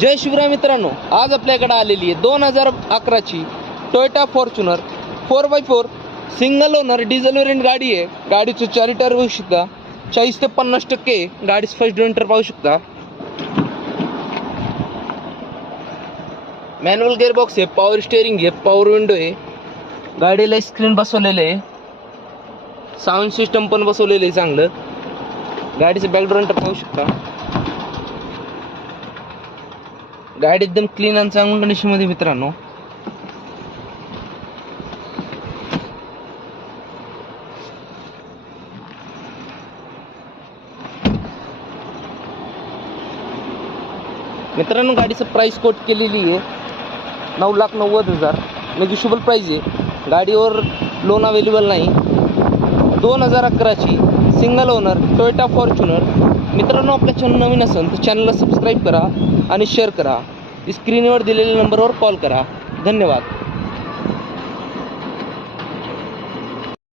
जय शिवराय मित्रांनो, आज आपल्याकडे आलेली आहे 2011ची Toyota Fortuner 4x4 single owner diesel variant गाडी आहे। गाडीचं 4 टायर बघू शकता, 40 ते 50% गाडीचं फर्स्ट डिव्हिंटर पाहू शकता। मॅन्युअल गिअरबॉक्स आहे, पॉवर स्टेअरिंग आहे, पॉवर विंडो आहे, गाडीला स्क्रीन बसवलेलं आहे, साऊंड सिस्टम पण बसवलेलं आहे चांगलं। गाडीचं बॅक डिव्हिंटर पाहू शकता। गाडी एकदम क्लीन आणि चांगल्या कंडिशनमध्ये मित्रांनो। गाडीचं प्राइस कोट केलेली आहे 9,90,000 नेगोशिएबल प्राइस आहे। गाडीवर लोन अवेलेबल नाही। 2011ची सिंगल ओनर टोयोटा फॉर्च्युनर। मित्रांनो, आपल्या चॅनल नवीन असेल तर चॅनलला सबस्क्राईब करा आणि शेअर करा। स्क्रीनवर दिलेल्या नंबरवर कॉल करा। धन्यवाद।